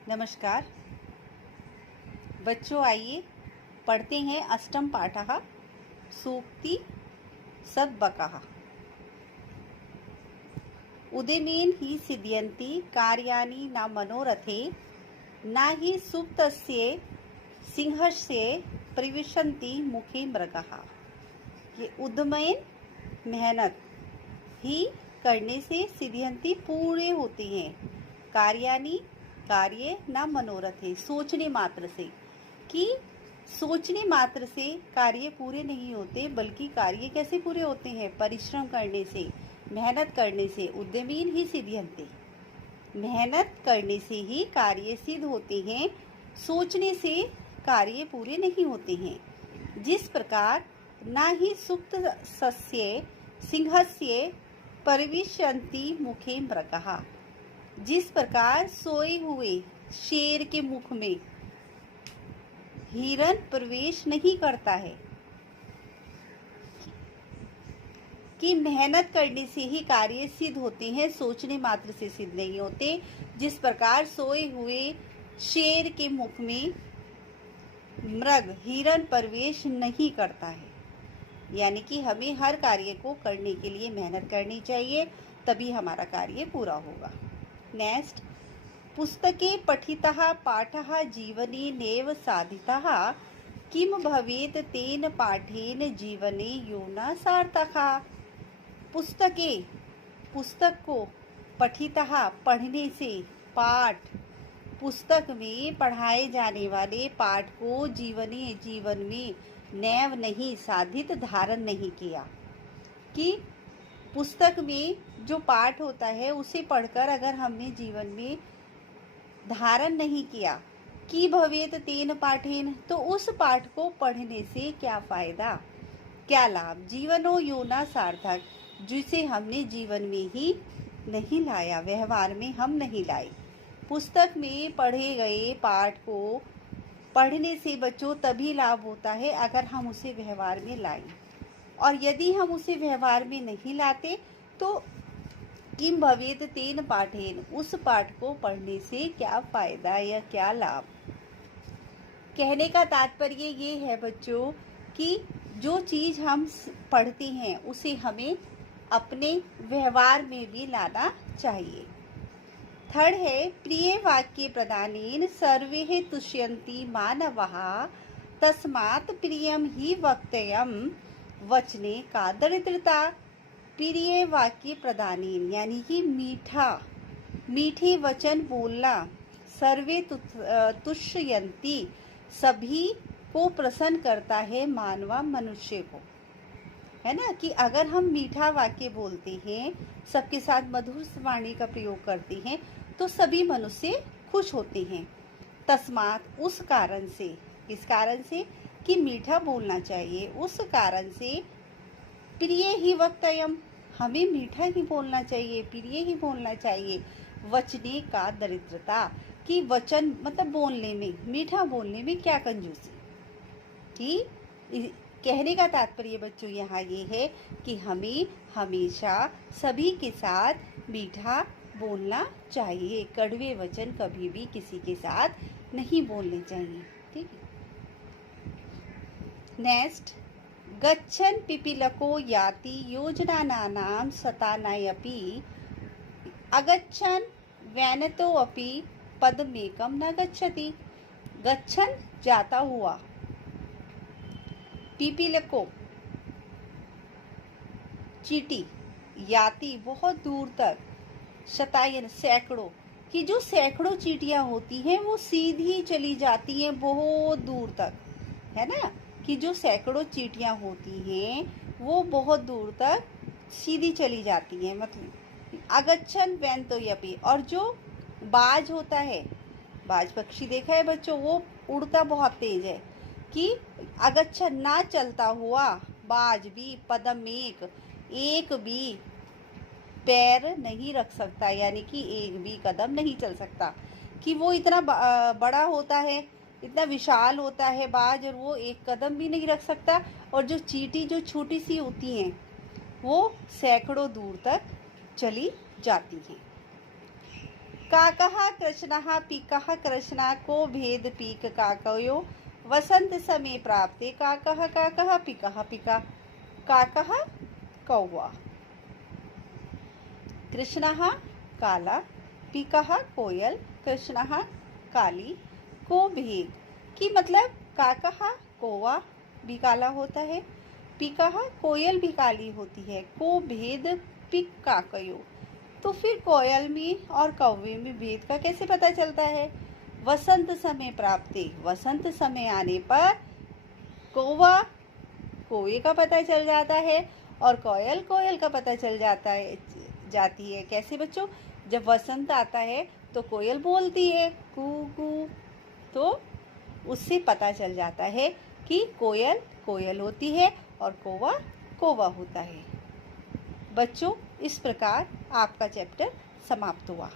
नमस्कार बच्चों, आइए पढ़ते हैं अष्टम पाठः सूक्ति सद्बकः। उद्यमेन हि सिद्ध्यन्ति कार्याणि न मनोरथे, न हि सुप्तस्य सिंहस्य प्रविशन्ति मुखे मृगः। ये उद्यमेन मेहनत ही करने से सिद्ध्यन्ति पूरे होते हैं, कार्याणि कार्य न मनोरथे सोचने मात्र से, कि सोचने मात्र से कार्य पूरे नहीं होते, बल्कि कार्य कैसे पूरे होते हैं? परिश्रम करने से, मेहनत करने से। उद्यमेन ही सिद्ध्यन्ति, मेहनत करने से ही कार्य सिद्ध होते हैं, सोचने से कार्य पूरे नहीं होते हैं। जिस प्रकार न ही सुप्त सस्य सिंहस्य प्रविशन्ति मुखे मृगः, जिस प्रकार सोए हुए शेर के मुख में हिरण प्रवेश नहीं करता है, कि मेहनत करने से ही कार्य सिद्ध होते हैं, सोचने मात्र से सिद्ध नहीं होते। जिस प्रकार सोए हुए शेर के मुख में मृग हिरण प्रवेश नहीं करता है, यानी कि हमें हर कार्य को करने के लिए मेहनत करनी चाहिए, तभी हमारा कार्य पूरा होगा। नेक्स्ट, पुस्तके पठितः पाठः जीवने नैव साधितः, किम भवेत् तेन पाठेन जीवने यो न सार्थकः। पुस्तके, पुस्तक को पठितः पढ़ने से, पाठ पुस्तक में पढ़ाए जाने वाले पाठ को जीवने जीवन में नैव नहीं साधित धारण नहीं किया, कि पुस्तक में जो पाठ होता है उसे पढ़कर अगर हमने जीवन में धारण नहीं किया, कि भवेत तेन पाठेन, तो उस पाठ को पढ़ने से क्या फायदा, क्या लाभ। जीवनो योना सार्थक, जिसे हमने जीवन में ही नहीं लाया, व्यवहार में हम नहीं लाए। पुस्तक में पढ़े गए पाठ को पढ़ने से बच्चों तभी लाभ होता है अगर हम उसे व्यवहार में लाएं, और यदि हम उसे व्यवहार में नहीं लाते तो किम भवेत तेन पाठेन, उस पाठ को पढ़ने से क्या फायदा या क्या लाभ। कहने का तात्पर्य ये है बच्चों कि जो चीज हम पढ़ते हैं उसे हमें अपने व्यवहार में भी लाना चाहिए। थर्ड है, प्रिय वाक्य प्रदानेन सर्वे तुष्यन्ति मानवः, तस्मात् प्रियम ही वक्तव्यम वचने का दरिद्रता। प्रिय वाक्य प्रदानेन यानी कि मीठे वचन बोलना, सर्वे तुष्यन्ति सभी को प्रसन्न करता है, मानवा मनुष्य को, है ना। कि अगर हम मीठा वाक्य बोलते हैं, सबके साथ मधुर वाणी का प्रयोग करते हैं, तो सभी मनुष्य खुश होते हैं। तस्मात, उस कारण से, इस कारण से कि मीठा बोलना चाहिए, उस कारण से प्रिय ही वक्तव्यम, हमें मीठा ही बोलना चाहिए, प्रिय ही बोलना चाहिए। वचने का दरिद्रता, कि वचन मतलब बोलने में, मीठा बोलने में क्या कंजूसी। कि कहने का तात्पर्य बच्चों यहाँ ये है कि हमें हमेशा सभी के साथ मीठा बोलना चाहिए, कड़वे वचन कभी भी किसी के साथ नहीं बोलने चाहिए। ठीक है। नेक्स्ट, गच्छन् पिपीलको याति योजनानां शतानयपि, अगच्छन् वैनतोऽपि पदमेकं न गच्छति। गच्छन् जाता हुआ, पिपीलको चींटी, याति बहुत दूर तक, शतायन सैकड़ों, कि जो सैकड़ों चींटियां होती हैं वो सीधी चली जाती हैं बहुत दूर तक, है ना। कि जो सैकड़ों चींटियां होती हैं वो बहुत दूर तक सीधी चली जाती हैं। मतलब अगच्छन वैनतोयपि, और जो बाज होता है, बाज पक्षी देखा है बच्चों, वो उड़ता बहुत तेज है, कि अगच्छन ना चलता हुआ, बाज भी, पदम एक भी पैर नहीं रख सकता, यानी कि एक भी कदम नहीं चल सकता। कि वो इतना बड़ा होता है, इतना विशाल होता है बाज, और वो एक कदम भी नहीं रख सकता। और जो चींटी जो छोटी सी होती हैं वो सैकड़ों दूर तक चली जाती हैं। काकः कृष्णः पिकः कृष्णा को भेद पीक काकयो वसंत समय प्राप्ते काकः काकः पिकः पिका काकः कौवा। कृष्णः काला पिकः कोयल कृष्णः काली को भेद की मतलब काकः कौवा भी काला होता है, पिकः कोयल भी काली होती है, को भेद पिक काकयो। तो फिर कोयल में और कौवे में भेद का कैसे पता चलता है? वसंत समय प्राप्ति, वसंत समय आने पर कौवा कौवे का पता चल जाता है और कोयल कोयल का पता चल जाता है जाती है। कैसे बच्चों? जब वसंत आता है तो कोयल बोलती है कू कू, तो उससे पता चल जाता है कि कोयल कोयल होती है और कौवा कौवा होता है। बच्चों, इस प्रकार आपका चैप्टर समाप्त हुआ।